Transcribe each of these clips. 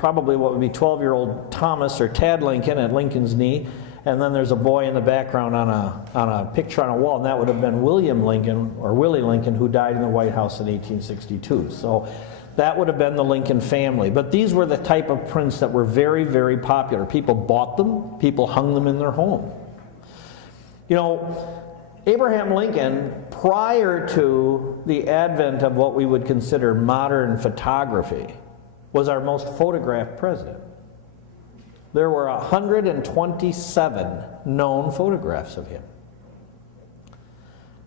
probably what would be 12-year-old Thomas or Tad Lincoln at Lincoln's knee, and then there's a boy in the background on a picture on a wall, and that would have been William Lincoln, or Willie Lincoln, who died in the White House in 1862. So that would have been the Lincoln family. But these were the type of prints that were very, very popular. People bought them, people hung them in their home. You know, Abraham Lincoln, prior to the advent of what we would consider modern photography, was our most photographed president. There were 127 known photographs of him.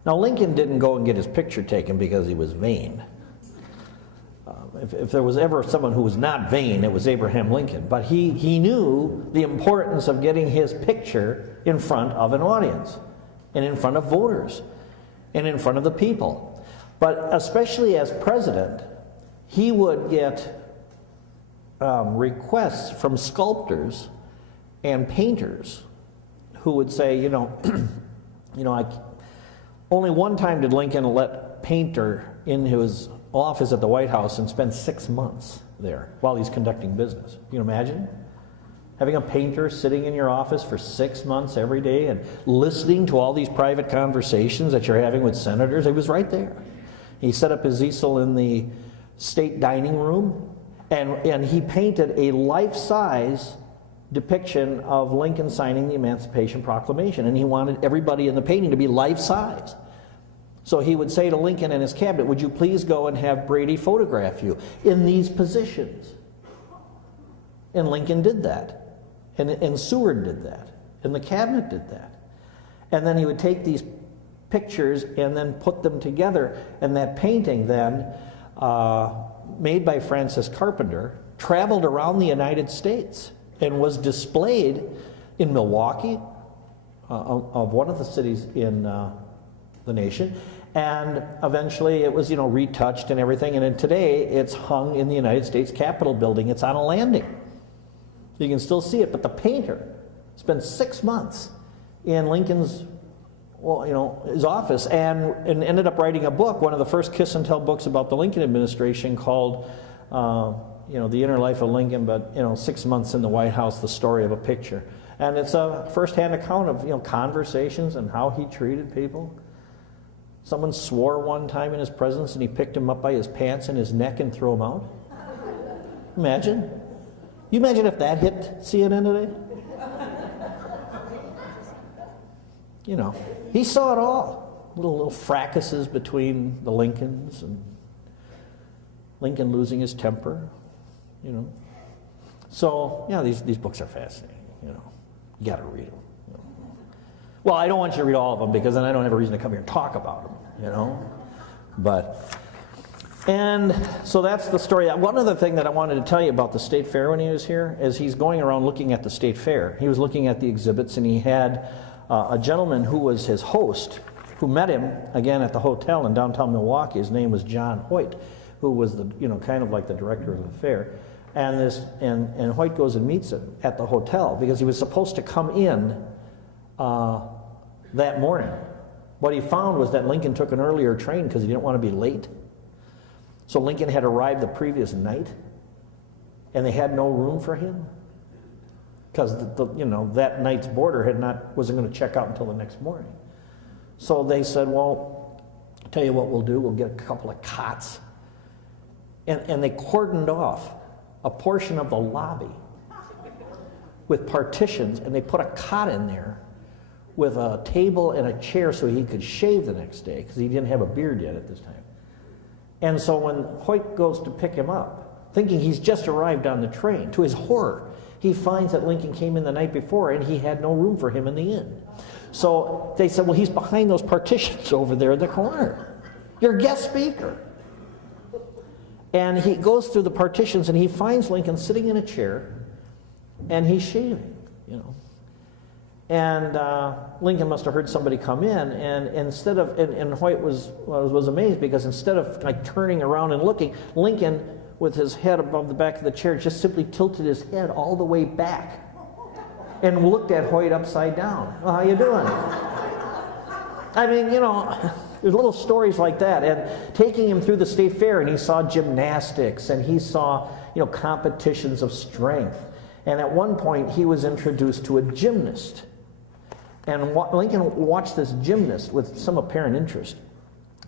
Now, Lincoln didn't go and get his picture taken because he was vain. If there was ever someone who was not vain, it was Abraham Lincoln. But he knew the importance of getting his picture in front of an audience, and in front of voters, and in front of the people. But especially as president, he would get requests from sculptors and painters who would say, you know, only one time did Lincoln let a painter in his office at the White House and spend 6 months there while he's conducting business. Can you imagine? Having a painter sitting in your office for 6 months every day and listening to all these private conversations that you're having with senators. He was right there. He set up his easel in the state dining room, and he painted a life-size depiction of Lincoln signing the Emancipation Proclamation, and he wanted everybody in the painting to be life-size. So he would say to Lincoln and his cabinet, would you please go and have Brady photograph you in these positions? And Lincoln did that. And Seward did that. And the cabinet did that. And then he would take these pictures and then put them together. And that painting then, made by Francis Carpenter, traveled around the United States and was displayed in Milwaukee, of one of the cities in the nation. And eventually it was, retouched and everything. And then today it's hung in the United States Capitol building. It's on a landing. You can still see it, but the painter spent 6 months in Lincoln's, his office, and ended up writing a book, one of the first kiss and tell books about the Lincoln administration, called, The Inner Life of Lincoln, but 6 months in the White House, the story of a picture. And it's a first-hand account of conversations and how he treated people. Someone swore one time in his presence, and he picked him up by his pants and his neck and threw him out. Imagine. You imagine if that hit CNN today? He saw it all. Little fracases between the Lincolns, and Lincoln losing his temper, So, these books are fascinating, You got to read them. Well, I don't want you to read all of them, because then I don't have a reason to come here and talk about them, And so that's the story. One other thing that I wanted to tell you about the State Fair when he was here is he's going around looking at the State Fair. He was looking at the exhibits, and he had a gentleman who was his host who met him, again, at the hotel in downtown Milwaukee. His name was John Hoyt, who was the, kind of like the director of the fair. And Hoyt goes and meets him at the hotel because he was supposed to come in that morning. What he found was that Lincoln took an earlier train because he didn't want to be late. So Lincoln had arrived the previous night, and they had no room for him because that night's boarder wasn't going to check out until the next morning. So they said, "Well, I'll tell you what we'll do. We'll get a couple of cots," and they cordoned off a portion of the lobby with partitions, and they put a cot in there with a table and a chair so he could shave the next day because he didn't have a beard yet at this time. And so when Hoyt goes to pick him up, thinking he's just arrived on the train, to his horror, he finds that Lincoln came in the night before and he had no room for him in the inn. So they said, well, he's behind those partitions over there in the corner. Your guest speaker. And he goes through the partitions and he finds Lincoln sitting in a chair and he's shaving, And Lincoln must have heard somebody come in, and instead of, and Hoyt was amazed because instead of like turning around and looking, Lincoln, with his head above the back of the chair, just simply tilted his head all the way back and looked at Hoyt upside down. Well, how you doing? I mean, There's little stories like that. And taking him through the state fair, and he saw gymnastics, and he saw, competitions of strength. And at one point, he was introduced to a gymnast. And Lincoln watched this gymnast with some apparent interest.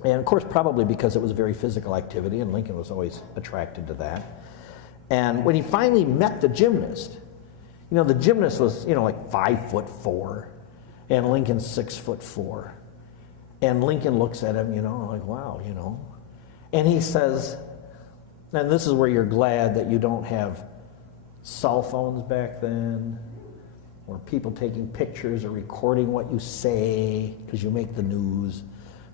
And of course, probably because it was a very physical activity, and Lincoln was always attracted to that. And when he finally met the gymnast, the gymnast was, like 5'4", and Lincoln's 6'4". And Lincoln looks at him, like, wow, And he says, and this is where you're glad that you don't have cell phones back then, or people taking pictures or recording what you say because you make the news.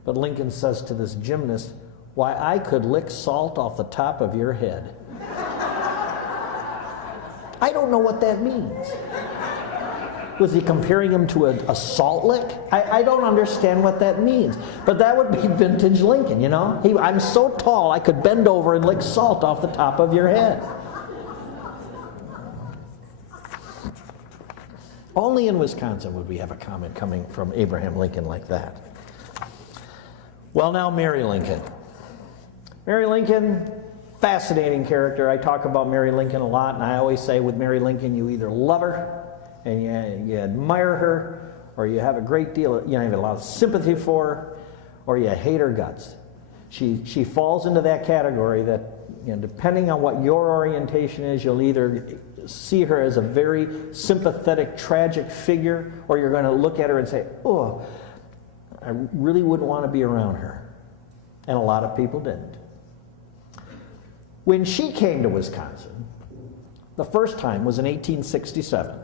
But Lincoln says to this gymnast, why, I could lick salt off the top of your head. I don't know what that means. Was he comparing him to a salt lick? I don't understand what that means. But that would be vintage Lincoln, I'm so tall I could bend over and lick salt off the top of your head. Only in Wisconsin would we have a comment coming from Abraham Lincoln like that. Well, now Mary Lincoln. Mary Lincoln, fascinating character. I talk about Mary Lincoln a lot, and I always say with Mary Lincoln, you either love her and you admire her, or you have a great deal, you have a lot of sympathy for her, or you hate her guts. She falls into that category that, depending on what your orientation is, you'll either see her as a very sympathetic, tragic figure, or you're going to look at her and say, oh, I really wouldn't want to be around her. And a lot of people didn't. When she came to Wisconsin, the first time was in 1867,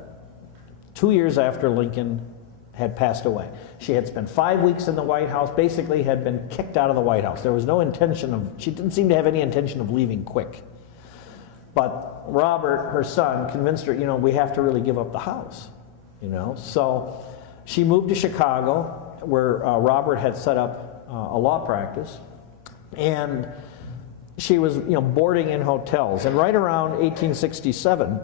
2 years after Lincoln had passed away. She had spent 5 weeks in the White House, basically had been kicked out of the White House. There was no intention of, she didn't seem to have any intention of leaving quick. But Robert, her son, convinced her, we have to really give up the house, So she moved to Chicago, where Robert had set up a law practice, and she was, boarding in hotels. And right around 1867,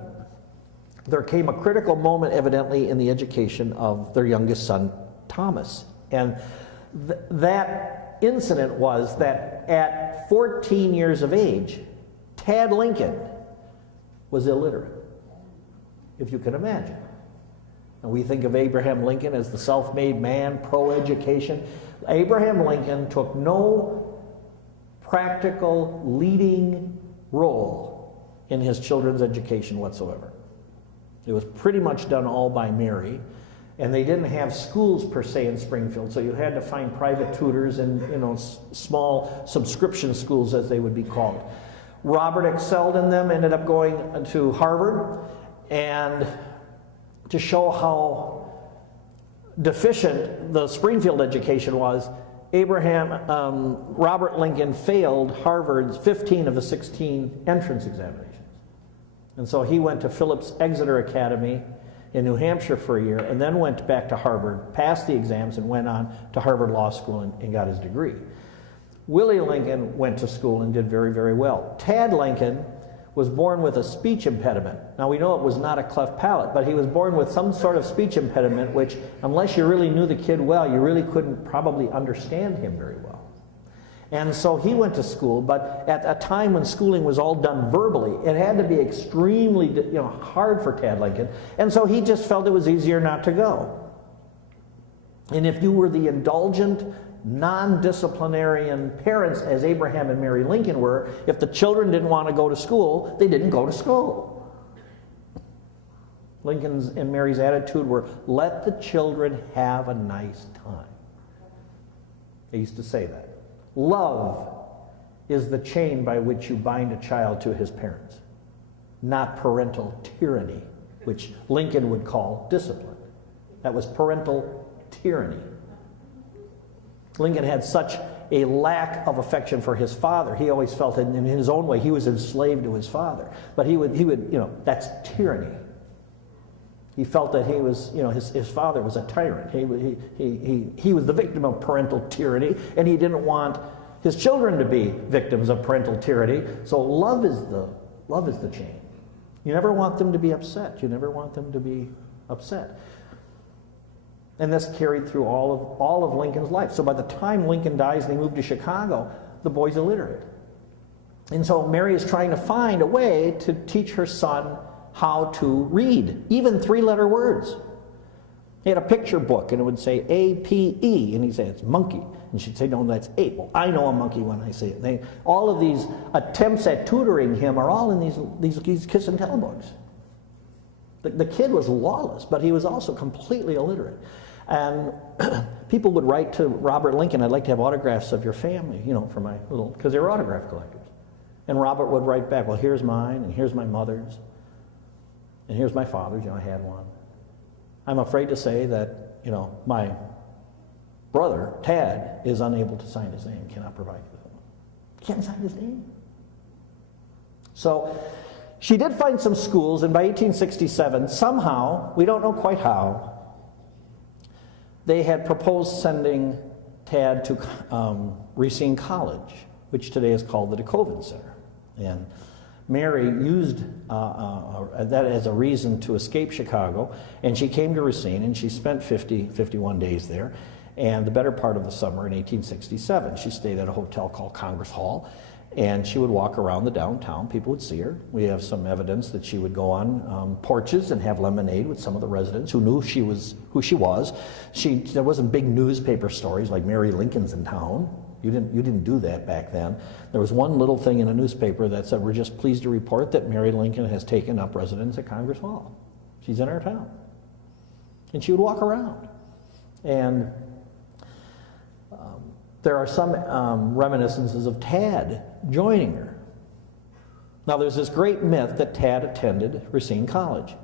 there came a critical moment, evidently, in the education of their youngest son, Thomas. And that incident was that at 14 years of age, Tad Lincoln was illiterate, if you can imagine. And we think of Abraham Lincoln as the self-made man, pro-education. Abraham Lincoln took no practical leading role in his children's education whatsoever. It was pretty much done all by Mary, and they didn't have schools per se in Springfield, so you had to find private tutors and small subscription schools, as they would be called. Robert excelled in them, ended up going to Harvard, and to show how deficient the Springfield education was, Robert Lincoln failed Harvard's 15 of the 16 entrance examinations. And so he went to Phillips Exeter Academy in New Hampshire for a year, and then went back to Harvard, passed the exams, and went on to Harvard Law School and got his degree. Willie Lincoln went to school and did very, very well. Tad Lincoln was born with a speech impediment. Now we know it was not a cleft palate, but he was born with some sort of speech impediment which, unless you really knew the kid well, you really couldn't probably understand him very well. And so he went to school, but at a time when schooling was all done verbally, it had to be extremely hard for Tad Lincoln, and so he just felt it was easier not to go. And if you were the indulgent, non-disciplinarian parents, as Abraham and Mary Lincoln were, if the children didn't want to go to school, they didn't go to school. Lincoln's and Mary's attitude were, let the children have a nice time. They used to say that. Love is the chain by which you bind a child to his parents, not parental tyranny, which Lincoln would call discipline. That was parental tyranny. Lincoln had such a lack of affection for his father. He always felt it in his own way. He was enslaved to his father. But he would, that's tyranny. He felt that he was, his father was a tyrant. He was the victim of parental tyranny, and he didn't want his children to be victims of parental tyranny. So love is the chain. You never want them to be upset. You never want them to be upset. And this carried through all of Lincoln's life. So by the time Lincoln dies and they move to Chicago, the boy's illiterate. And so Mary is trying to find a way to teach her son how to read, even three-letter words. He had a picture book, and it would say A-P-E, and he'd say, it's monkey. And she'd say, no, that's ape. Well, I know a monkey when I say it. All of these attempts at tutoring him are all in these kiss and tell books. The kid was lawless, but he was also completely illiterate. And people would write to Robert Lincoln, I'd like to have autographs of your family, for my little, because they were autograph collectors. And Robert would write back, well, here's mine, and here's my mother's, and here's my father's, I had one. I'm afraid to say that, my brother, Tad, is unable to sign his name, cannot provide you with one. Can't sign his name. So she did find some schools, and by 1867, somehow, we don't know quite how, they had proposed sending Tad to Racine College, which today is called the DeCoven Center. And Mary used that as a reason to escape Chicago, and she came to Racine, and she spent 51 days there. And the better part of the summer in 1867, she stayed at a hotel called Congress Hall, and she would walk around the downtown. People would see her. We have some evidence that she would go on porches and have lemonade with some of the residents who knew who she was. There wasn't big newspaper stories like Mary Lincoln's in town. You didn't do that back then. There was one little thing in a newspaper that said, we're just pleased to report that Mary Lincoln has taken up residence at Congress Hall. She's in our town. And she would walk around. And there are some reminiscences of Tad joining her. Now there's this great myth that Tad attended Racine College.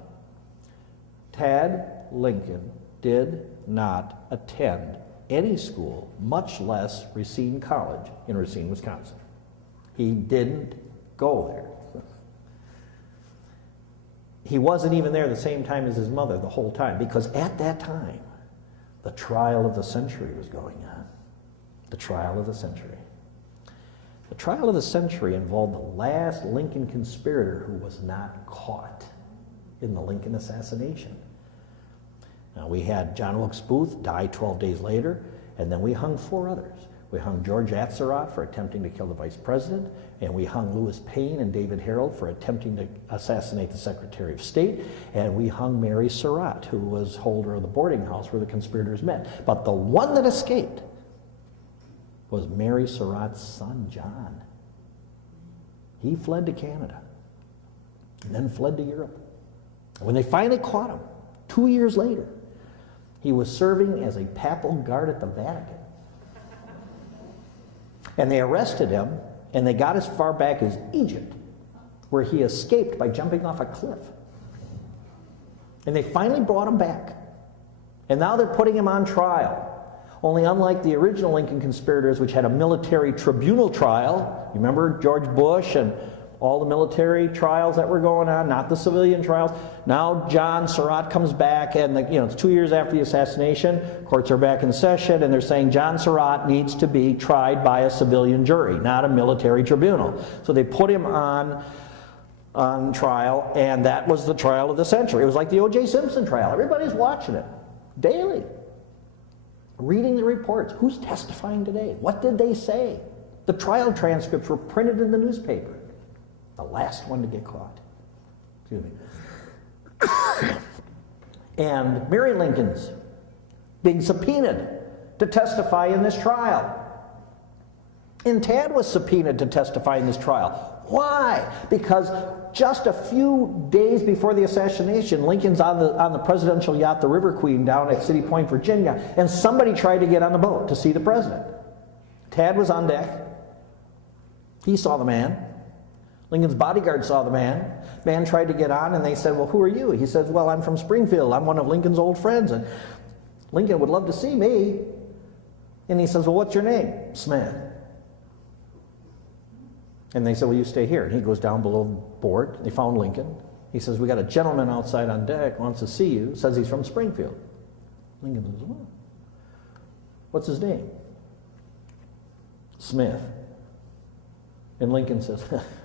Tad Lincoln did not attend any school, much less Racine College in Racine, Wisconsin. He didn't go there. He wasn't even there the same time as his mother the whole time, because at that time, the trial of the century was going on. The trial of the century. The trial of the century involved the last Lincoln conspirator who was not caught in the Lincoln assassination. Now, we had John Wilkes Booth die 12 days later, and then we hung 4 others. We hung George Atzerodt for attempting to kill the vice president, and we hung Lewis Payne and David Harold for attempting to assassinate the Secretary of State, and we hung Mary Surratt, who was holder of the boarding house where the conspirators met. But the one that escaped was Mary Surratt's son, John. He fled to Canada and then fled to Europe. And when they finally caught him, 2 years later, he was serving as a papal guard at the Vatican. And they arrested him, and they got as far back as Egypt, where he escaped by jumping off a cliff. And they finally brought him back. And now they're putting him on trial. Only unlike the original Lincoln conspirators, which had a military tribunal trial, you remember George Bush and all the military trials that were going on, not the civilian trials. Now John Surratt comes back, and it's 2 years after the assassination. Courts are back in session, and they're saying John Surratt needs to be tried by a civilian jury, not a military tribunal. So they put him on trial, and that was the trial of the century. It was like the O.J. Simpson trial. Everybody's watching it daily, reading the reports. Who's testifying today? What did they say? The trial transcripts were printed in the newspaper. The last one to get caught. Excuse me. And Mary Lincoln's being subpoenaed to testify in this trial. And Tad was subpoenaed to testify in this trial. Why? Because just a few days before the assassination, Lincoln's on the presidential yacht, the River Queen, down at City Point, Virginia, and somebody tried to get on the boat to see the president. Tad was on deck. He saw the man. Lincoln's bodyguard saw the man. Man tried to get on, and they said, well, who are you? He says, well, I'm from Springfield. I'm one of Lincoln's old friends, and Lincoln would love to see me. And he says, well, what's your name? Smith. And they said, well, you stay here. And he goes down below board. They found Lincoln. He says, we got a gentleman outside on deck, wants to see you, says he's from Springfield. Lincoln says, well, what's his name? Smith. And Lincoln says,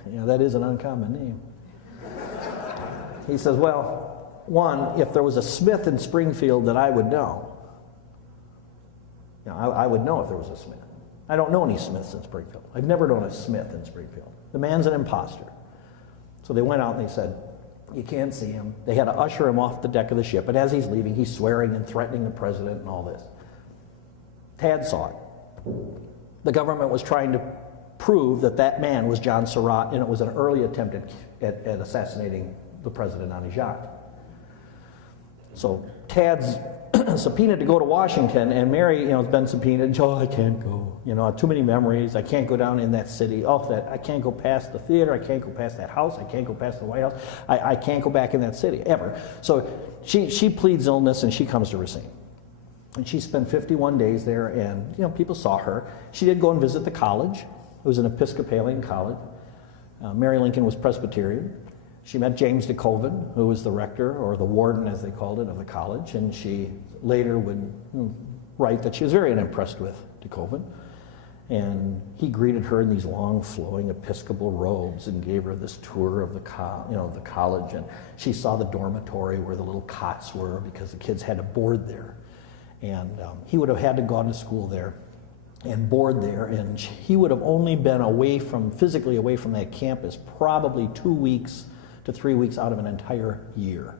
yeah, that is an uncommon name. He says, well, one, if there was a Smith in Springfield that I would know, You know, I would know if there was a Smith. I don't know any Smiths in Springfield. I've never known a Smith in Springfield. The man's an imposter. So they went out and they said, you can't see him. They had to usher him off the deck of the ship. And as he's leaving, he's swearing and threatening the president and all this. Tad saw it. The government was trying to prove that that man was John Surratt, and it was an early attempt at assassinating the president on his yacht. So Tad's subpoenaed to go to Washington, and Mary, has been subpoenaed. Oh, I can't go. Too many memories. I can't go down in that city. I can't go past the theater. I can't go past that house. I can't go past the White House. I can't go back in that city ever. So she pleads illness, and she comes to Racine. And she spent 51 days there, and people saw her. She did go and visit the college. It was an Episcopalian college. Mary Lincoln was Presbyterian. She met James DeCoven, who was the rector, or the warden as they called it, of the college, and she later would write that she was very unimpressed with DeCoven. And he greeted her in these long flowing Episcopal robes and gave her this tour of the college, and she saw the dormitory where the little cots were because the kids had to board there. And he would have had to go to school there and board there, and he would have only been physically away from that campus probably 2 weeks to 3 weeks out of an entire year.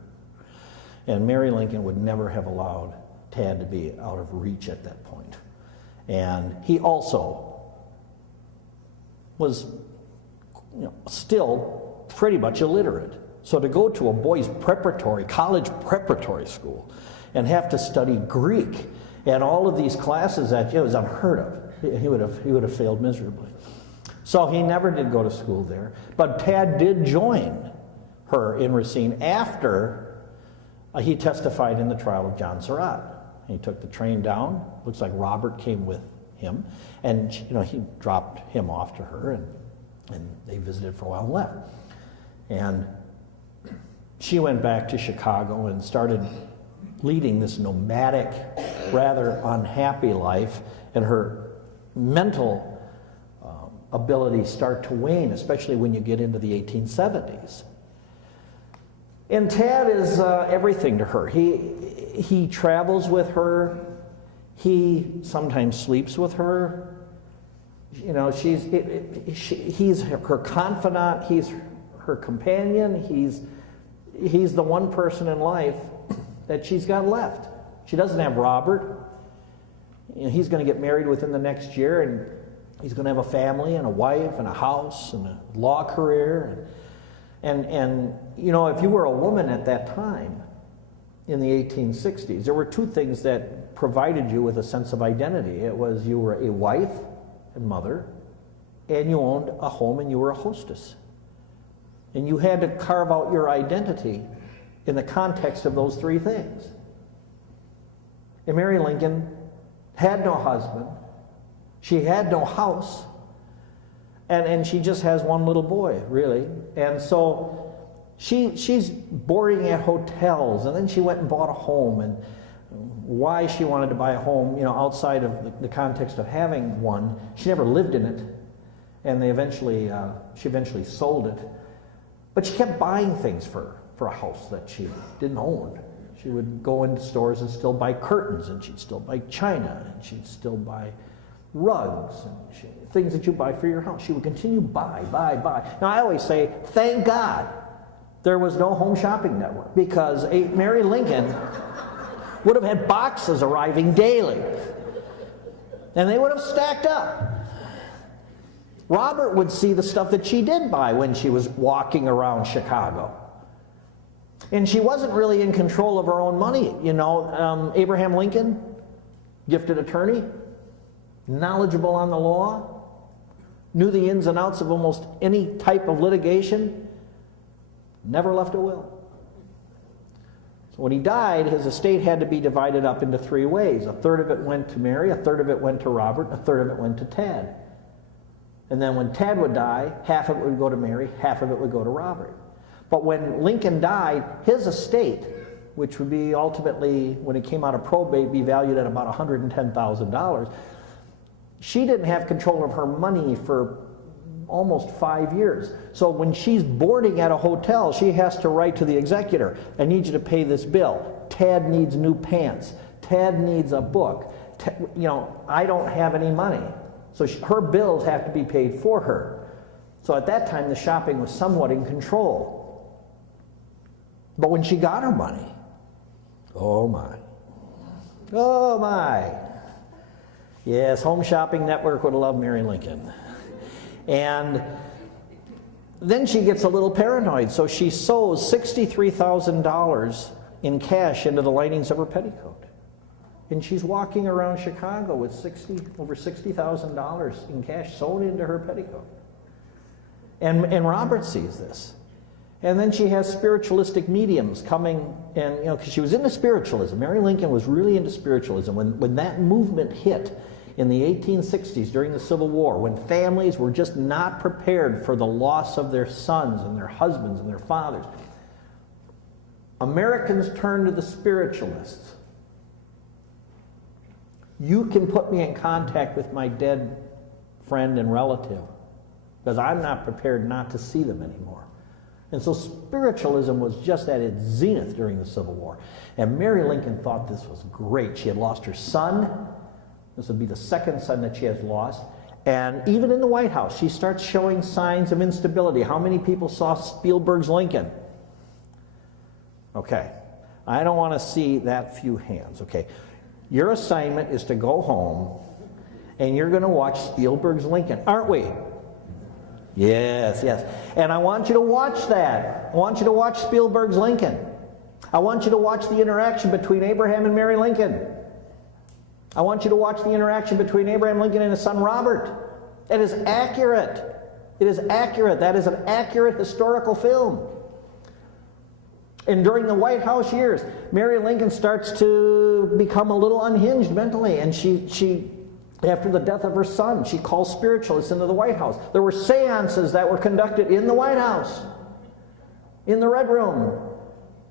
And Mary Lincoln would never have allowed Tad to be out of reach at that point. And he also was still pretty much illiterate. So to go to a boys' college preparatory school and have to study Greek and all of these classes that was unheard of. He would have failed miserably. So he never did go to school there. But Tad did join her in Racine after he testified in the trial of John Surratt. He took the train down. Looks like Robert came with him, and he dropped him off to her, and they visited for a while and left. And she went back to Chicago and started leading this nomadic, rather unhappy life, and her mental abilities start to wane, especially when you get into the 1870s. And Tad is everything to her. He travels with her. He sometimes sleeps with her. He's her confidant. He's her companion. He's the one person in life that she's got left. She doesn't have Robert. He's going to get married within the next year, and he's going to have a family and a wife and a house and a law career. And if you were a woman at that time in the 1860s, there were two things that provided you with a sense of identity. It was you were a wife and mother, and you owned a home, and you were a hostess. And you had to carve out your identity in the context of those three things. And Mary Lincoln had no husband. She had no house. And she just has one little boy, really. And so she's boarding at hotels, and then she went and bought a home. And why she wanted to buy a home, outside of the context of having one, she never lived in it. And she eventually sold it. But she kept buying things for a house that she didn't own. She would go into stores and still buy curtains, and she'd still buy china, and she'd still buy rugs, and things that you buy for your house. She would continue buy. Now I always say, thank God there was no home shopping network, because Mary Lincoln would have had boxes arriving daily, and they would have stacked up. Robert would see the stuff that she did buy when she was walking around Chicago. And she wasn't really in control of her own money. Abraham Lincoln, gifted attorney, knowledgeable on the law, knew the ins and outs of almost any type of litigation, never left a will. So when he died, his estate had to be divided up into three ways. A third of it went to Mary, a third of it went to Robert, a third of it went to Tad. And then when Tad would die, half of it would go to Mary, half of it would go to Robert. But when Lincoln died, his estate, which would be ultimately, when it came out of probate, be valued at about $110,000, she didn't have control of her money for almost 5 years. So when she's boarding at a hotel, she has to write to the executor, I need you to pay this bill. Tad needs new pants. Tad needs a book. I don't have any money. So her bills have to be paid for her. So at that time, the shopping was somewhat in control. But when she got her money, oh my. Oh my. Yes, Home Shopping Network would love Mary Lincoln. And then she gets a little paranoid, so she sews $63,000 in cash into the linings of her petticoat. And she's walking around Chicago with over $60,000 in cash sewn into her petticoat. And Robert sees this. And then she has spiritualistic mediums coming, and because she was into spiritualism. Mary Lincoln was really into spiritualism. When that movement hit in the 1860s during the Civil War, when families were just not prepared for the loss of their sons and their husbands and their fathers, Americans turned to the spiritualists. You can put me in contact with my dead friend and relative, because I'm not prepared not to see them anymore. And so spiritualism was just at its zenith during the Civil War. And Mary Lincoln thought this was great. She had lost her son. This would be the second son that she has lost. And even in the White House, she starts showing signs of instability. How many people saw Spielberg's Lincoln? Okay. I don't want to see that few hands. Okay. Your assignment is to go home and you're going to watch Spielberg's Lincoln, aren't we? Yes, yes. And I want you to watch that. I want you to watch Spielberg's Lincoln. I want you to watch the interaction between Abraham and Mary Lincoln. I want you to watch the interaction between Abraham Lincoln and his son Robert. It is accurate. It is accurate. That is an accurate historical film. And during the White House years, Mary Lincoln starts to become a little unhinged mentally, and she after the death of her son, she calls spiritualists into the White House. There were seances that were conducted in the White House, in the Red Room,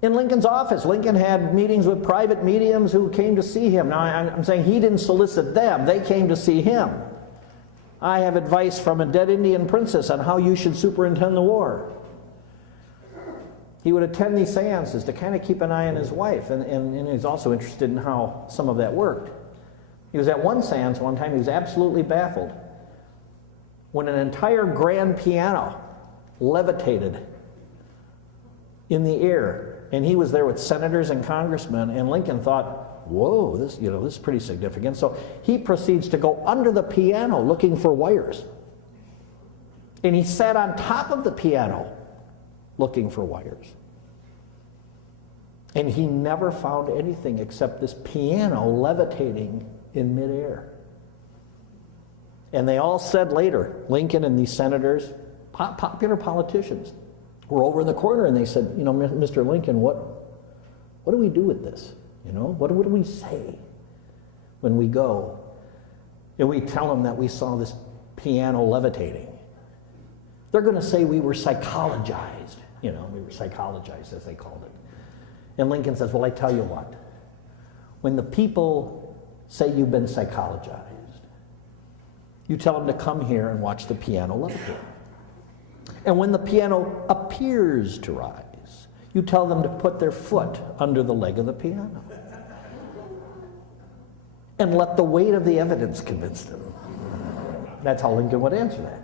in Lincoln's office. Lincoln had meetings with private mediums who came to see him. Now, I'm saying he didn't solicit them. They came to see him. I have advice from a dead Indian princess on how you should superintend the war. He would attend these seances to kind of keep an eye on his wife, and he's also interested in how some of that worked. He was at one seance one time, he was absolutely baffled when an entire grand piano levitated in the air, and he was there with senators and congressmen, and Lincoln thought, whoa, this is pretty significant. So he proceeds to go under the piano looking for wires. And he sat on top of the piano looking for wires. And he never found anything except this piano levitating in midair. And they all said later, Lincoln and these senators, popular politicians, were over in the corner and they said, Mr. Lincoln, what do we do with this? What do we say when we go and we tell them that we saw this piano levitating? They're going to say we were psychologized. We were psychologized, as they called it. And Lincoln says, well, I tell you what. When the people say you've been psychologized, you tell them to come here and watch the piano levitate. And when the piano appears to rise, you tell them to put their foot under the leg of the piano. And let the weight of the evidence convince them. That's how Lincoln would answer that.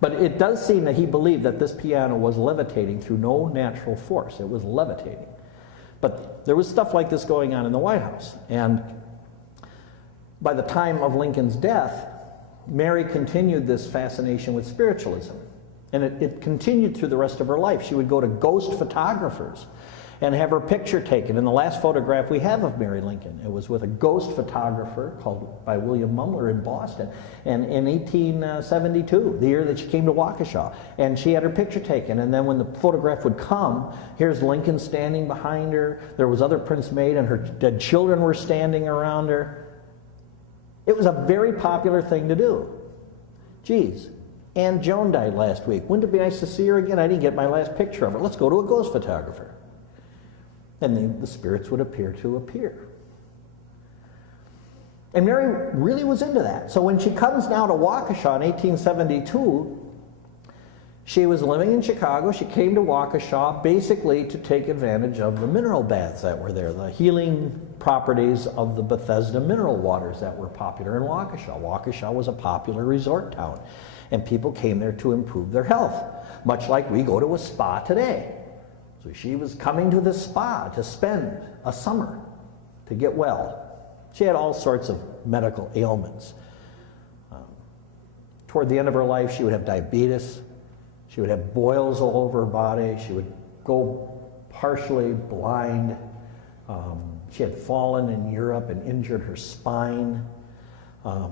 But it does seem that he believed that this piano was levitating through no natural force. It was levitating. But there was stuff like this going on in the White House. And by the time of Lincoln's death, Mary continued this fascination with spiritualism. And it continued through the rest of her life. She would go to ghost photographers and have her picture taken. And the last photograph we have of Mary Lincoln, it was with a ghost photographer by William Mumler in Boston, and in 1872, the year that she came to Waukesha. And she had her picture taken, and then when the photograph would come, here's Lincoln standing behind her. There was other prints made, and her dead children were standing around her. It was a very popular thing to do. Geez, Aunt Joan died last week. Wouldn't it be nice to see her again? I didn't get my last picture of her. Let's go to a ghost photographer. And the spirits would appear. And Mary really was into that. So when she comes now to Waukesha in 1872, She was living in Chicago. She came to Waukesha basically to take advantage of the mineral baths that were there, the healing properties of the Bethesda mineral waters that were popular in Waukesha. Waukesha was a popular resort town, and people came there to improve their health, much like we go to a spa today. So she was coming to the spa to spend a summer to get well. She had all sorts of medical ailments. Toward the end of her life, she would have diabetes. She would have boils all over her body. She would go partially blind. She had fallen in Europe and injured her spine.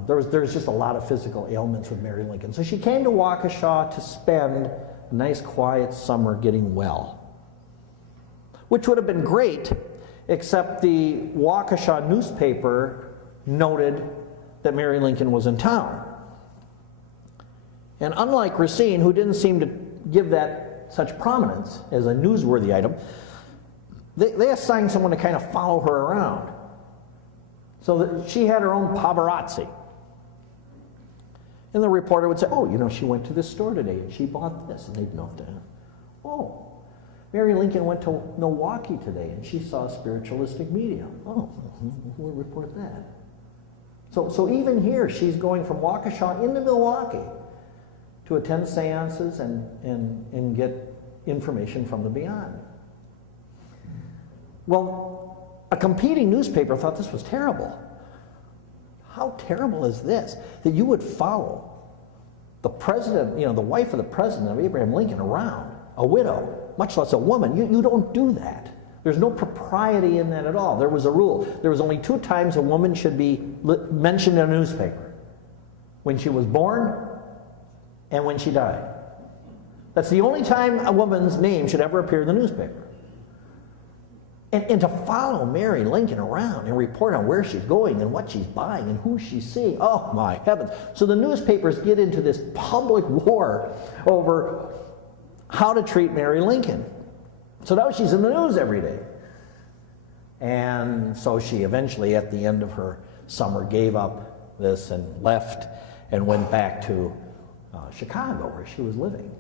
There was just a lot of physical ailments with Mary Lincoln. So she came to Waukesha to spend a nice quiet summer getting well, which would have been great, except the Waukesha newspaper noted that Mary Lincoln was in town. And unlike Racine, who didn't seem to give that such prominence as a newsworthy item, they assigned someone to kind of follow her around. So that she had her own paparazzi. And the reporter would say, oh, you know, she went to this store today and she bought this. And they'd note that. Oh, Mary Lincoln went to Milwaukee today and she saw a spiritualistic medium. Oh, who would report that? So even here, she's going from Waukesha into Milwaukee to attend seances and get information from the beyond. Well, a competing newspaper thought this was terrible. How terrible is this? That you would follow the president, you know, the wife of the president of Abraham Lincoln around, a widow, much less a woman. You don't do that. There's no propriety in that at all. There was a rule. There was only 2 times a woman should be mentioned in a newspaper. When she was born and when she died. That's the only time a woman's name should ever appear in the newspaper. And to follow Mary Lincoln around and report on where she's going and what she's buying and who she's seeing, oh my heavens. So the newspapers get into this public war over how to treat Mary Lincoln. So now she's in the news every day. And so she eventually, at the end of her summer, gave up this and left and went back to Chicago, where she was living.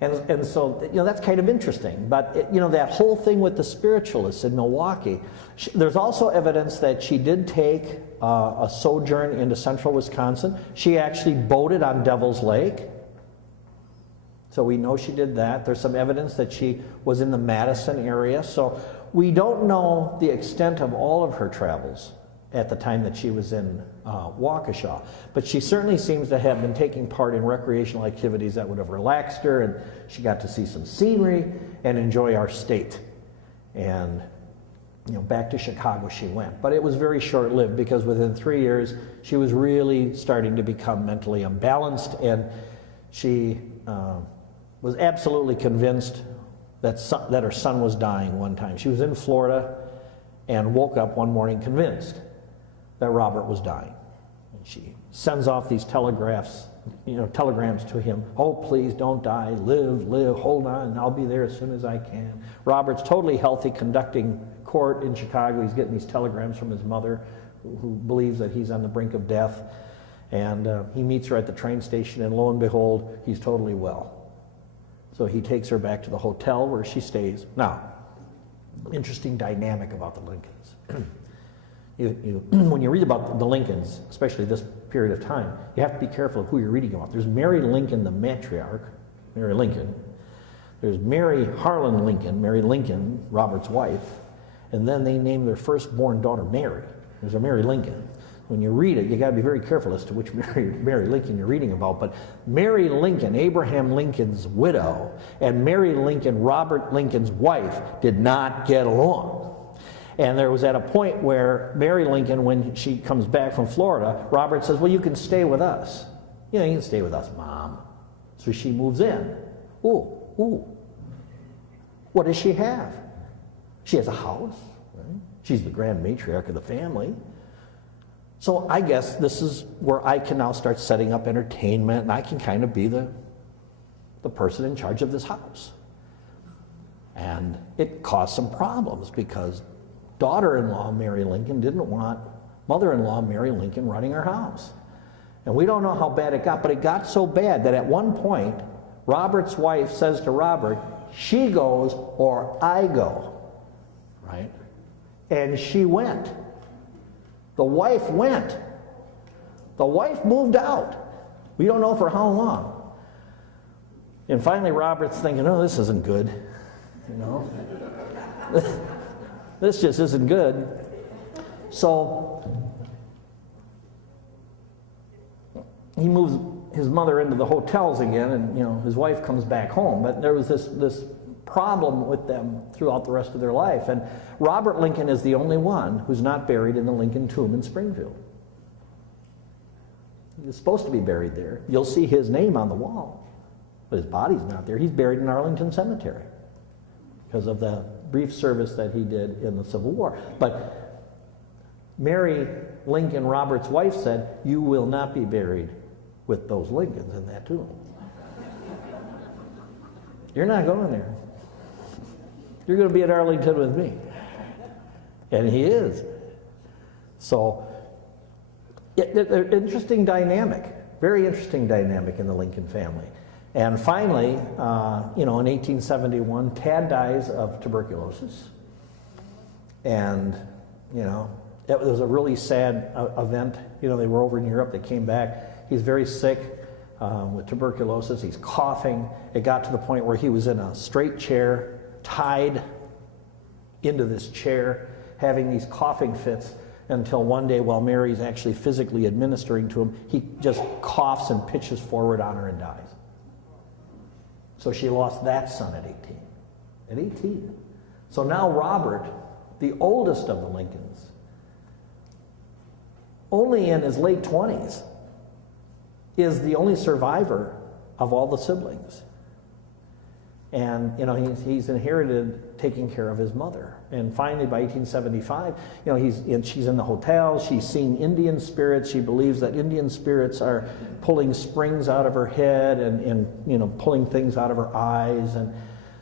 And so, you know, that's kind of interesting. But, you know, that whole thing with the spiritualists in Milwaukee, there's also evidence that she did take a sojourn into central Wisconsin. She actually boated on Devil's Lake. So we know she did that. There's some evidence that she was in the Madison area. So we don't know the extent of all of her travels at the time that she was in Waukesha. But she certainly seems to have been taking part in recreational activities that would have relaxed her, and she got to see some scenery and enjoy our state. And, you know, back to Chicago she went. But it was very short-lived, because within 3 years she was really starting to become mentally unbalanced, and she was absolutely convinced that her son was dying one time. She was in Florida and woke up one morning convinced that Robert was dying. And she sends off these telegrams to him. Oh, please don't die, live, hold on, I'll be there as soon as I can. Robert's totally healthy, conducting court in Chicago. He's getting these telegrams from his mother, who believes that he's on the brink of death. And he meets her at the train station, and lo and behold, he's totally well. So he takes her back to the hotel where she stays. Now, interesting dynamic about the Lincolns. When you read about the Lincolns, especially this period of time, you have to be careful of who you're reading about. There's Mary Lincoln, the matriarch, Mary Lincoln. There's Mary Harlan Lincoln, Mary Lincoln, Robert's wife. And then they named their firstborn daughter Mary. There's a Mary Lincoln. When you read it, you got to be very careful as to which Mary Lincoln you're reading about. But Mary Lincoln, Abraham Lincoln's widow, and Mary Lincoln, Robert Lincoln's wife, did not get along. And there was at a point where Mary Lincoln, when she comes back from Florida, Robert says, well, you can stay with us. You know, you can stay with us, Mom. So she moves in. Ooh. What does she have? She has a house, right? She's the grand matriarch of the family. So I guess this is where I can now start setting up entertainment, and I can kind of be the person in charge of this house. And it caused some problems, because daughter-in-law Mary Lincoln didn't want mother-in-law Mary Lincoln running her house. And we don't know how bad it got, but it got so bad that at one point, Robert's wife says to Robert, she goes or I go, right? And she went. The wife went. The wife moved out. We don't know for how long. And finally Robert's thinking, oh, this isn't good, you know? This just isn't good. So he moves his mother into the hotels again, and his wife comes back home. But there was this problem with them throughout the rest of their life. And Robert Lincoln is the only one who's not buried in the Lincoln tomb in Springfield. He's supposed to be buried there. You'll see his name on the wall, but his body's not there. He's buried in Arlington Cemetery because of the brief service that he did in the Civil War. But Mary Lincoln, Robert's wife, said, you will not be buried with those Lincolns in that tomb. You're not going there. You're going to be at Arlington with me. And he is. So, interesting dynamic, very interesting dynamic in the Lincoln family. And finally, in 1871, Tad dies of tuberculosis. And, it was a really sad event. They were over in Europe, they came back. He's very sick with tuberculosis. He's coughing. It got to the point where he was in a straight chair, tied into this chair, having these coughing fits until one day, while Mary's actually physically administering to him, he just coughs and pitches forward on her and dies. So she lost that son at 18. At 18. So now Robert, the oldest of the Lincolns, only in his late 20s, is the only survivor of all the siblings. And, he's inherited taking care of his mother. And finally, by 1875, she's in the hotel. She's seeing Indian spirits. She believes that Indian spirits are pulling springs out of her head and pulling things out of her eyes. And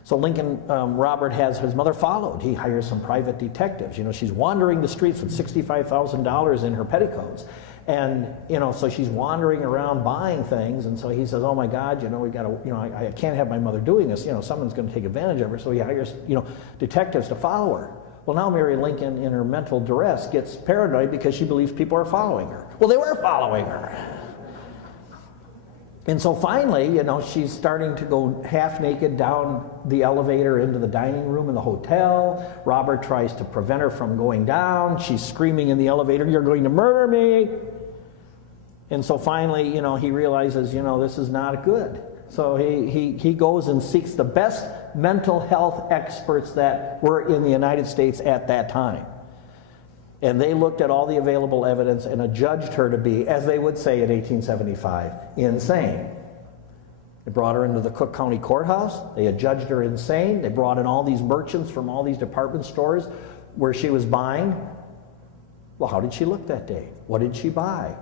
so Robert has his mother followed. He hires some private detectives. She's wandering the streets with $65,000 in her petticoats. And, so she's wandering around buying things, and so he says, oh my God, we got to, I can't have my mother doing this, someone's going to take advantage of her, so he hires, detectives to follow her. Well, now Mary Lincoln, in her mental duress, gets paranoid because she believes people are following her. Well, they were following her. And so finally, she's starting to go half naked down the elevator into the dining room in the hotel. Robert tries to prevent her from going down. She's screaming in the elevator, you're going to murder me. And so finally, he realizes, this is not good. So he goes and seeks the best mental health experts that were in the United States at that time. And they looked at all the available evidence and adjudged her to be, as they would say in 1875, insane. They brought her into the Cook County Courthouse. They adjudged her insane. They brought in all these merchants from all these department stores where she was buying. Well, how did she look that day? What did she buy?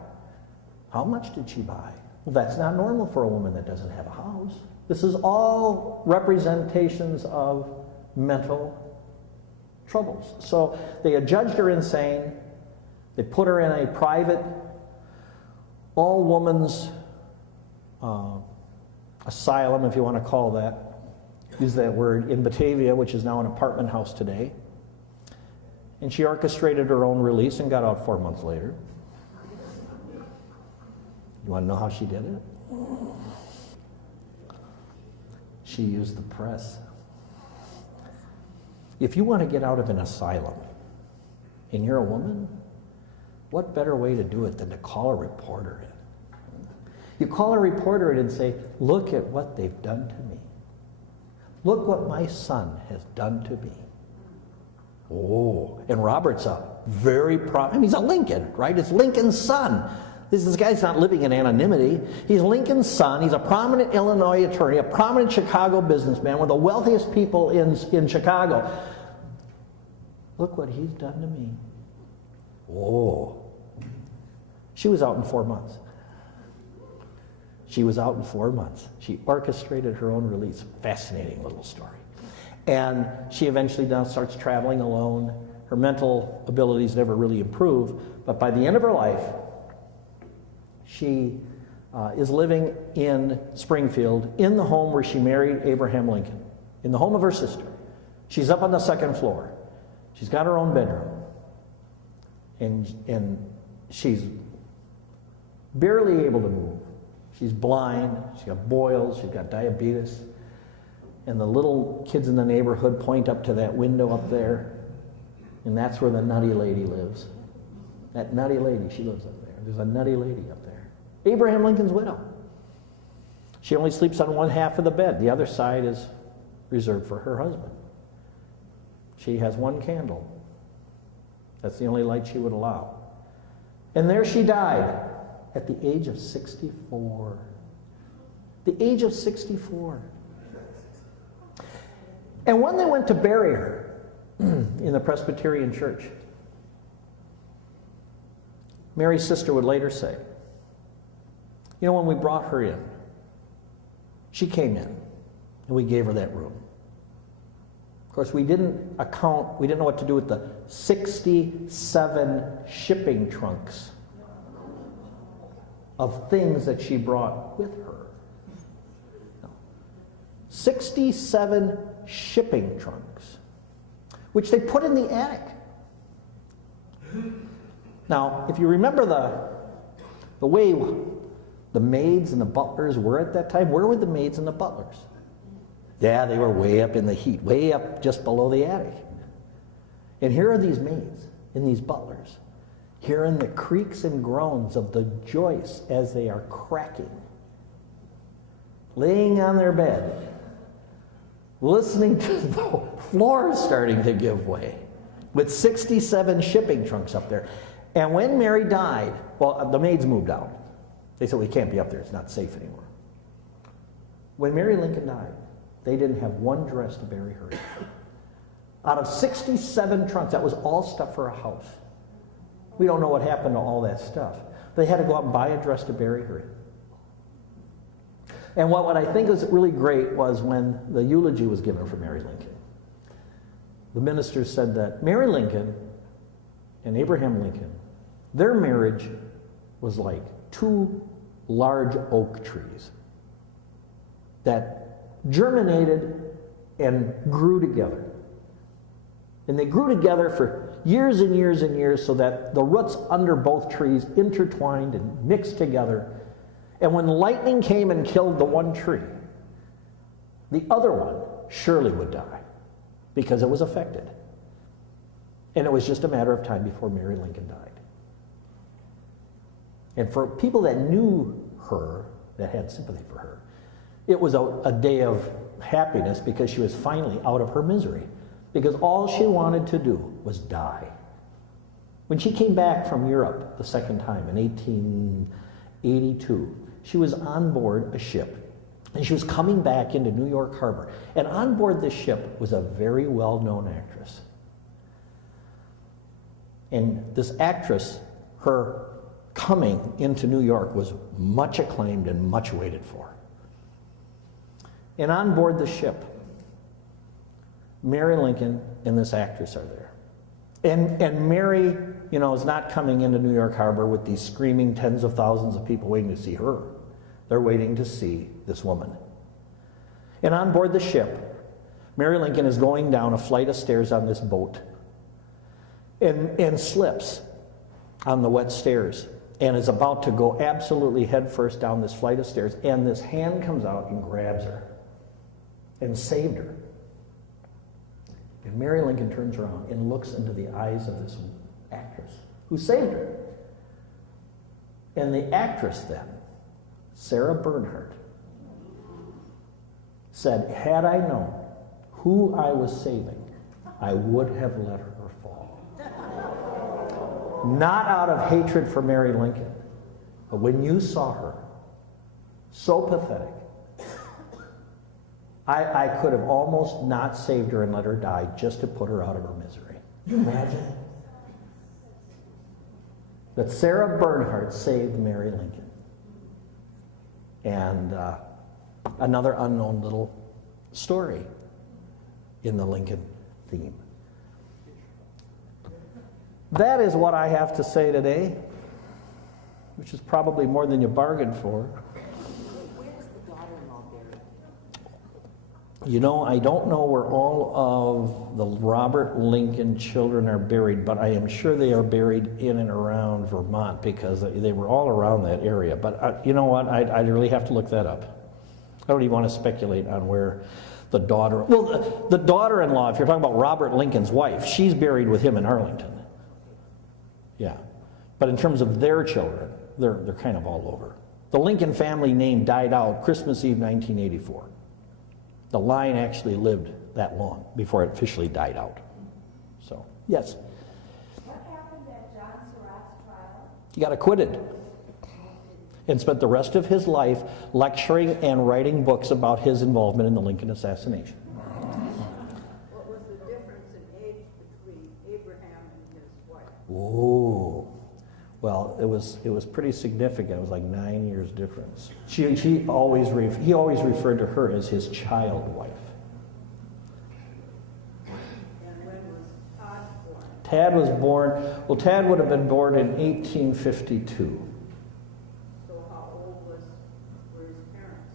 How much did she buy? Well, that's not normal for a woman that doesn't have a house. This is all representations of mental troubles. So they adjudged her insane. They put her in a private, all-women's asylum, if you want to call that. Use that word, in Batavia, which is now an apartment house today. And she orchestrated her own release and got out 4 months later. You want to know how she did it? She used the press. If you want to get out of an asylum and you're a woman, what better way to do it than to call a reporter in? You call a reporter in and say, look at what they've done to me. Look what my son has done to me. Oh, and Robert's a very he's a Lincoln, right? It's Lincoln's son. This guy's not living in anonymity. He's Lincoln's son. He's a prominent Illinois attorney, a prominent Chicago businessman, one of the wealthiest people in Chicago. Look what he's done to me. Whoa. She was out in 4 months. She was out in 4 months. She orchestrated her own release. Fascinating little story. And she eventually now starts traveling alone. Her mental abilities never really improve. But by the end of her life, she is living in Springfield in the home where she married Abraham Lincoln, in the home of her sister. She's up on the second floor. She's got her own bedroom. And she's barely able to move. She's blind. She's got boils. She's got diabetes. And the little kids in the neighborhood point up to that window up there. And that's where the nutty lady lives. That nutty lady, she lives up there. There's a nutty lady up there. Abraham Lincoln's widow. She only sleeps on one half of the bed. The other side is reserved for her husband. She has one candle. That's the only light she would allow. And there she died at the age of 64. The age of 64. And when they went to bury her in the Presbyterian church, Mary's sister would later say, you know, when we brought her in, she came in and we gave her that room. Of course, we didn't know what to do with the 67 shipping trunks of things that she brought with her. 67 shipping trunks, which they put in the attic. Now, if you remember the way the maids and the butlers were at that time, where were the maids and the butlers? Yeah, they were way up in the heat, way up just below the attic. And here are these maids and these butlers, hearing the creaks and groans of the joists as they are cracking, laying on their bed, listening to the floors starting to give way, with 67 shipping trunks up there. And when Mary died, well, the maids moved out. They said, we can't be up there, it's not safe anymore. When Mary Lincoln died, they didn't have one dress to bury her in. Out of 67 trunks, that was all stuff for a house. We don't know what happened to all that stuff. They had to go out and buy a dress to bury her in. And what I think was really great was when the eulogy was given for Mary Lincoln. The minister said that Mary Lincoln and Abraham Lincoln, their marriage was like two large oak trees that germinated and grew together. And they grew together for years and years and years so that the roots under both trees intertwined and mixed together. And when lightning came and killed the one tree, the other one surely would die because it was affected. And it was just a matter of time before Mary Lincoln died. And for people that knew her, that had sympathy for her, it was a day of happiness because she was finally out of her misery. Because all she wanted to do was die. When she came back from Europe the second time in 1882, she was on board a ship. And she was coming back into New York Harbor. And on board this ship was a very well-known actress. And this actress, her coming into New York was much acclaimed and much waited for. And on board the ship, Mary Lincoln and this actress are there. And Mary, you know, is not coming into New York Harbor with these screaming tens of thousands of people waiting to see her. They're waiting to see this woman. And on board the ship, Mary Lincoln is going down a flight of stairs on this boat and slips on the wet stairs and is about to go absolutely headfirst down this flight of stairs, and this hand comes out and grabs her and saved her. And Mary Lincoln turns around and looks into the eyes of this actress who saved her. And the actress then, Sarah Bernhardt, said, had I known who I was saving, I would have let her fall. Not out of hatred for Mary Lincoln, but when you saw her, so pathetic, I could have almost not saved her and let her die just to put her out of her misery. Can you imagine? That Sarah Bernhardt saved Mary Lincoln. And another unknown little story in the Lincoln theme. That is what I have to say today. which is probably more than you bargained for. Where is the daughter-in-law buried? You know, I don't know where all of the Robert Lincoln children are buried, but I am sure they are buried in and around Vermont because they were all around that area. But you know what? I'd really have to look that up. I don't even want to speculate on where the daughter... Well, the daughter-in-law, if you're talking about Robert Lincoln's wife, she's buried with him in Arlington. Yeah. But in terms of their children, they're kind of all over. The Lincoln family name died out Christmas Eve 1984. The line actually lived that long before it officially died out. So, yes? What happened at John Surratt's trial? He got acquitted and spent the rest of his life lecturing and writing books about his involvement in the Lincoln assassination. What was the difference in age between Abraham and his wife? Whoa. Well, it was pretty significant. It was like 9 years difference. He always referred to her as his child wife. And when was Todd born? Tad would have been born in 1852. So how old were his parents?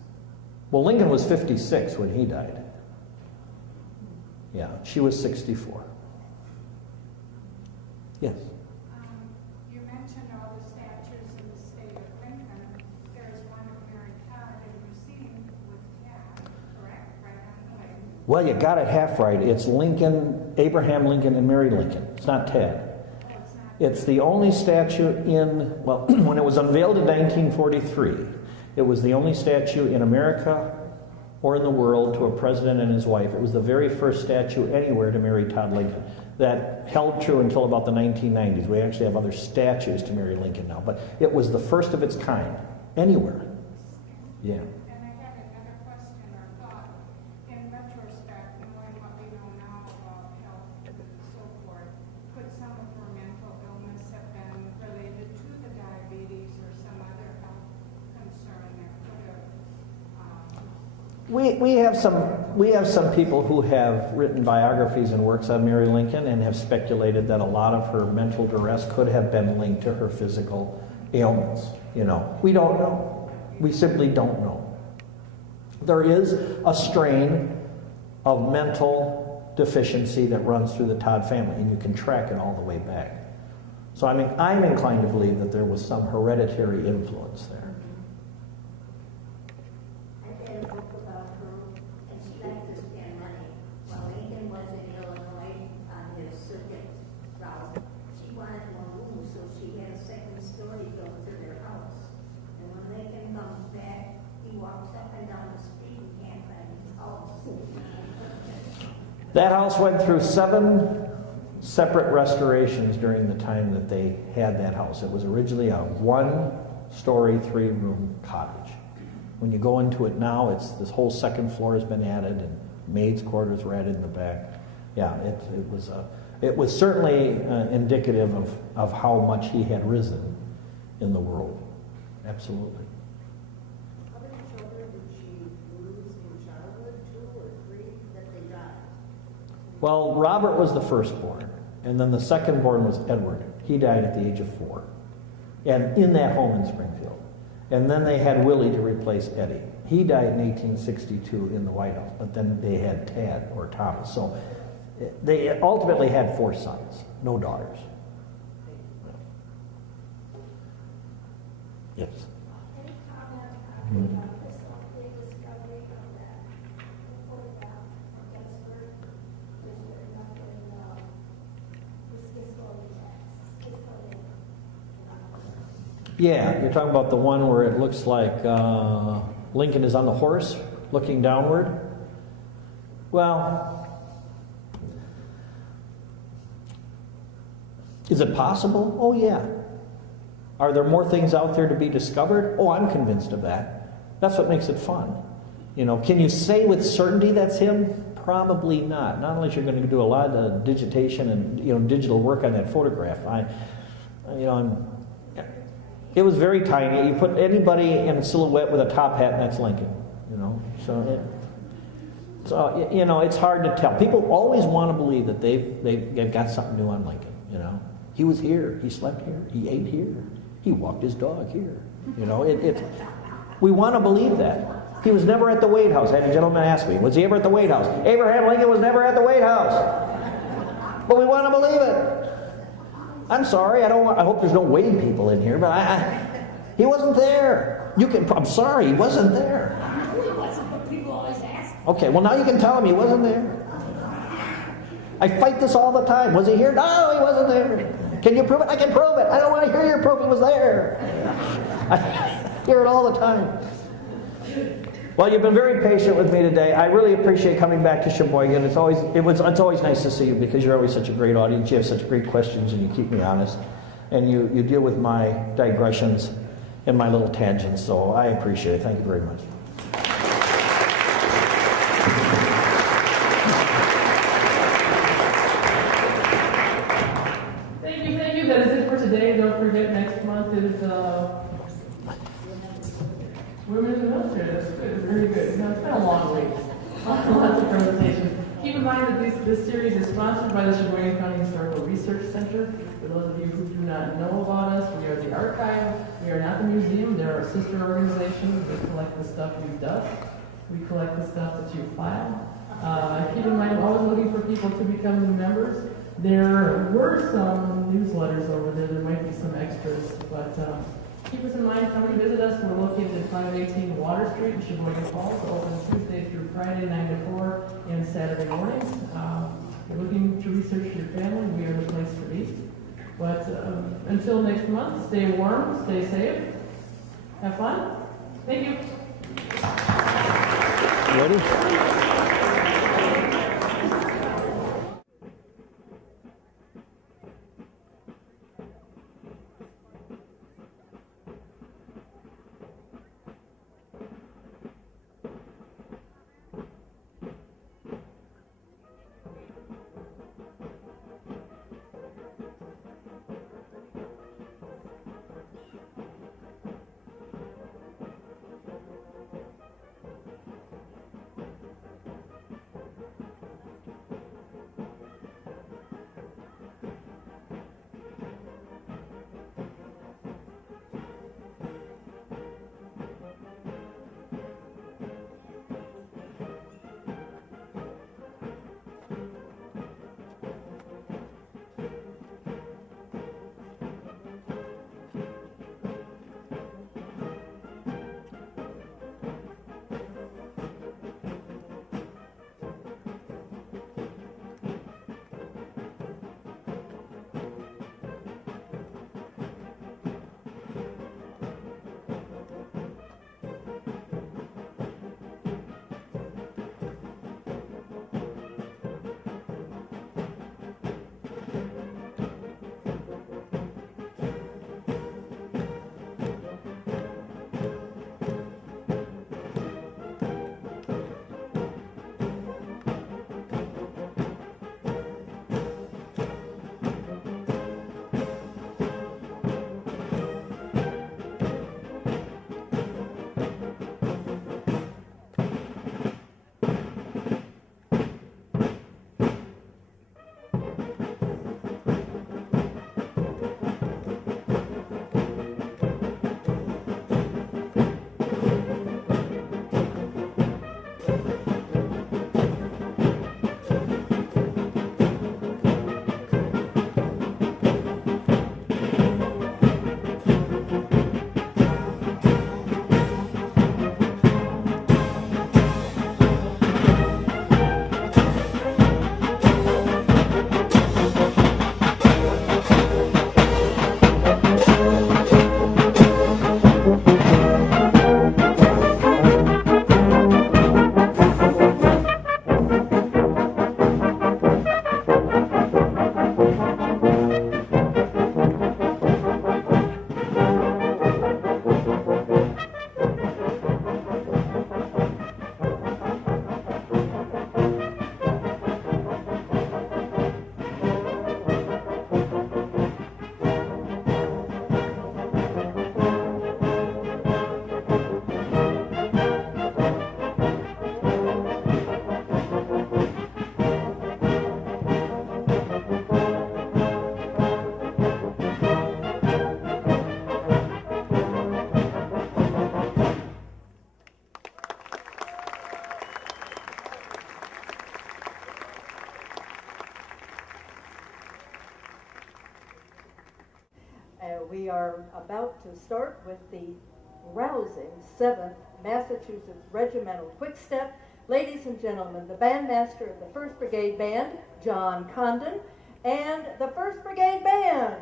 Well, Lincoln was 56 when he died. Yeah, she was 64. Yes? You mentioned all the statues in the state of Lincoln. There's one of Mary Todd in Racine with Tad, correct? Right on the lake. Well, you got it half right. It's Lincoln, Abraham Lincoln, and Mary Lincoln. It's not Tad. Oh, it's not. It's the only statue in, well, when it was unveiled in 1943, it was the only statue in America or in the world to a president and his wife. It was the very first statue anywhere to Mary Todd Lincoln. That held true until about the 1990s. We actually have other statues to Mary Lincoln now, but it was the first of its kind anywhere. Yeah. And I had another question or thought. In retrospect, knowing what we know now about health and so forth, could some of her mental illness have been related to the diabetes or some other health concern that could have We have some people who have written biographies and works on Mary Lincoln and have speculated that a lot of her mental duress could have been linked to her physical ailments. You know, we don't know. We simply don't know. There is a strain of mental deficiency that runs through the Todd family, and you can track it all the way back. So I mean, I'm inclined to believe that there was some hereditary influence there. I read a book about her, and she liked to spend money. While Lincoln was in Illinois on his circuit route, she wanted more room, so she had a second story built to their house. And when Lincoln comes back, he walks up and down the street and can't find his house. That house went through 7 separate restorations during the time that they had that house. It was originally a 1-story, 3-room cottage. When you go into it now, it's this whole second floor has been added, and maids' quarters were added in the back. Yeah, it was certainly indicative of how much he had risen in the world. Absolutely. How many children did she lose in childhood? 2 or 3 that they died? Well, Robert was the firstborn, and then the second-born was Edward. He died at the age of 4, and in that home in Springfield. And then they had Willie to replace Eddie. He died in 1862 in the White House, but then they had Tad or Thomas. So they ultimately had 4 sons, no daughters. Yes. Any comment on this big discovery of that photograph of Gettysburg? There's written up in the Smithsonian text. Yeah, you're talking about the one where it looks like Lincoln is on the horse looking downward. Well, is it possible? Oh, yeah. Are there more things out there to be discovered? Oh, I'm convinced of that. That's what makes it fun. You know, can you say with certainty that's him? Probably not. Not unless you're going to do a lot of digitation and digital work on that photograph. It was very tiny. You put anybody in a silhouette with a top hat, and that's Lincoln. So it's hard to tell. People always want to believe that they've got something new on Lincoln. He was here. He slept here. He ate here. He walked his dog here. You know, we want to believe that. He was never at the White House. I had a gentleman ask me, was he ever at the White House? Abraham Lincoln was never at the White House. But we want to believe it. I'm sorry, I hope there's no Wade people in here, but he wasn't there. I'm sorry, he wasn't there. He wasn't, but people always ask. Okay, well now you can tell him he wasn't there. I fight this all the time. Was he here? No, he wasn't there. Can you prove it? I can prove it. I don't want to hear your proof he was there. I hear it all the time. Well, you've been very patient with me today. I really appreciate coming back to Sheboygan. It's always nice to see you because you're always such a great audience. You have such great questions and you keep me honest. And you deal with my digressions and my little tangents. So I appreciate it. Thank you very much. Thank you. That is it for today. Don't forget, next month is Women's Administrator. That's good. Very good. It's been a long week. Lots of presentations. Keep in mind that this series is sponsored by the Sheboygan County Historical Research Center. For those of you who do not know about us, we are the archive. We are not the museum. They're our sister organization. We collect the stuff you dust. We collect the stuff that you file. Keep in mind, I'm always looking for people to become new members. There were some newsletters over there. There might be some extras, but keep us in mind. Come and visit us. We're located at 518 Water Street in Sheboygan Falls, open Tuesday through Friday, 9 to 4, and Saturday mornings. If you're looking to research your family, we are the place to be. But until next month, stay warm, stay safe, have fun. Thank you. Ready? we are about to start with the rousing 7th Massachusetts Regimental Quick Step. Ladies and gentlemen, the bandmaster of the 1st Brigade Band, John Condon, and the 1st Brigade Band.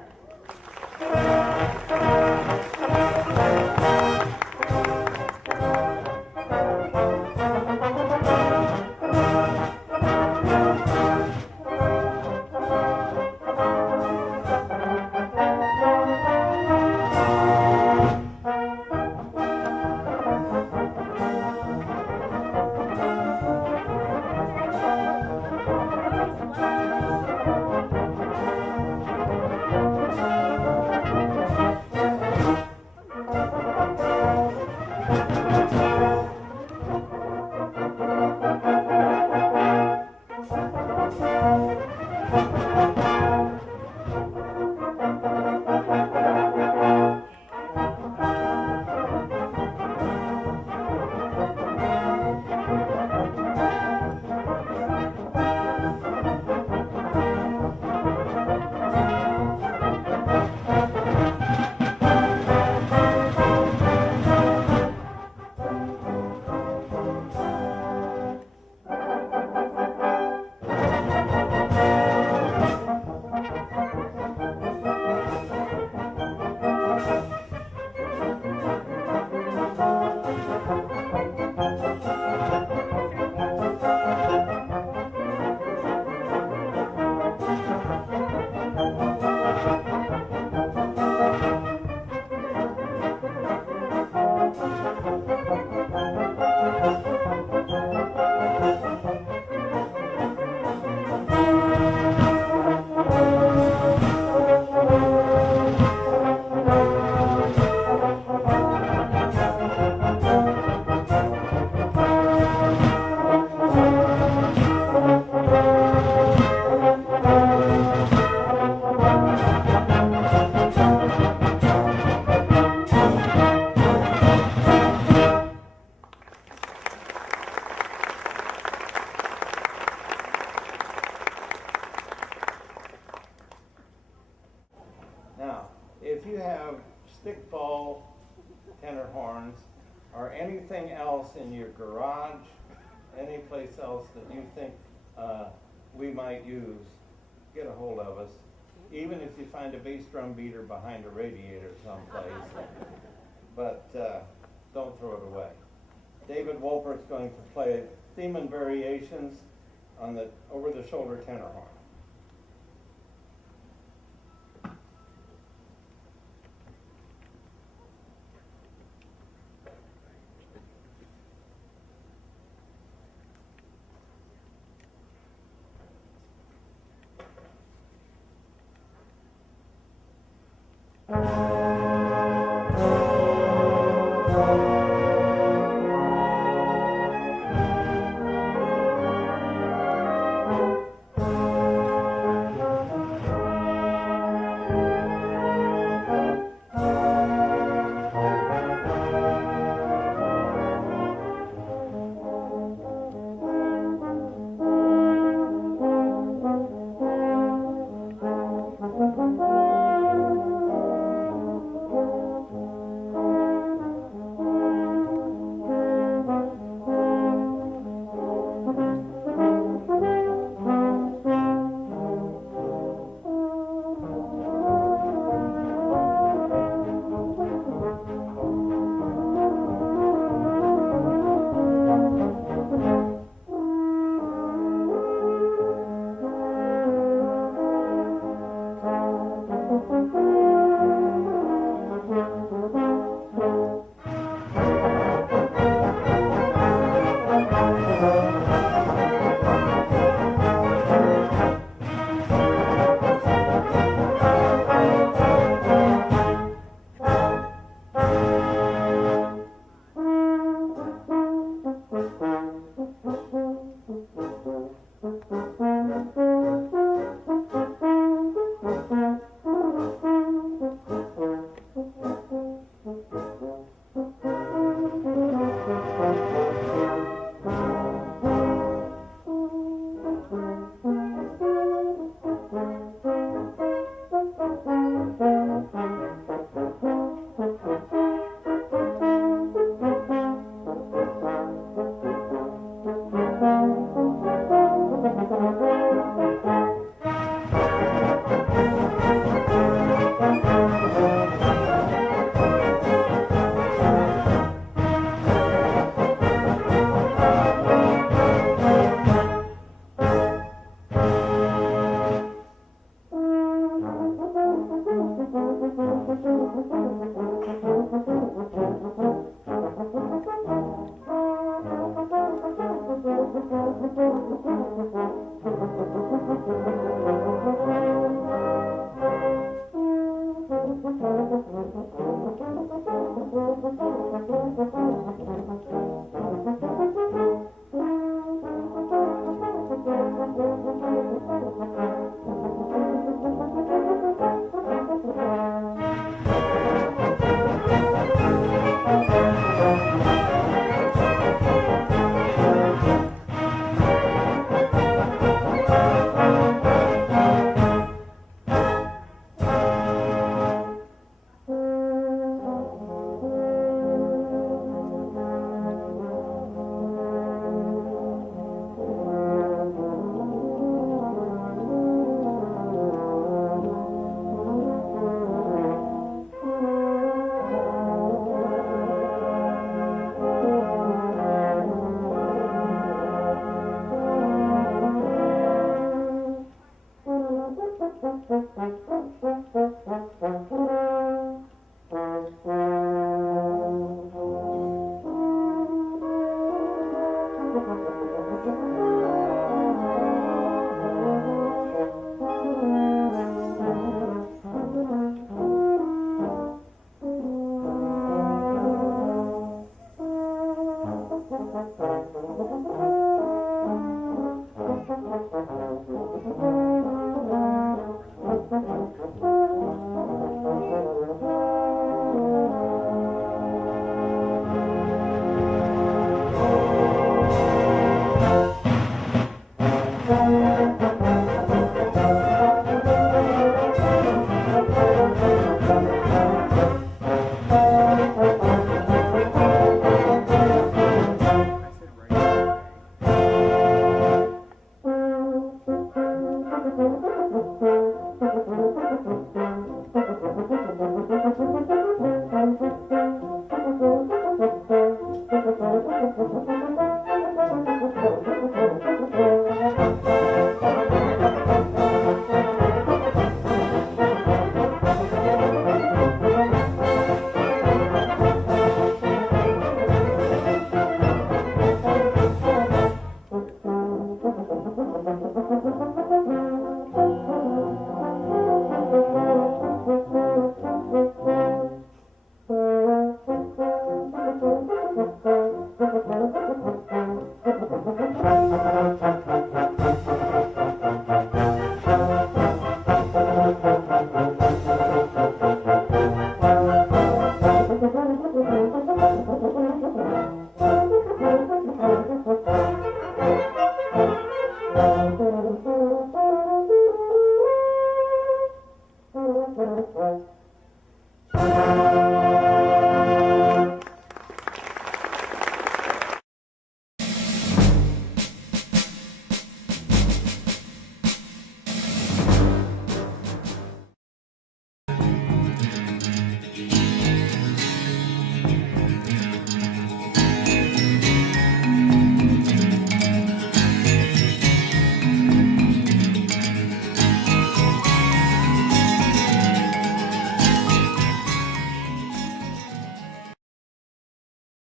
Now, if you have stickball tenor horns or anything else in your garage, any place else that you think we might use, get a hold of us. Even if you find a bass drum beater behind a radiator someplace, but don't throw it away. David Wolpert's going to play theme and variations on the over-the-shoulder tenor horn.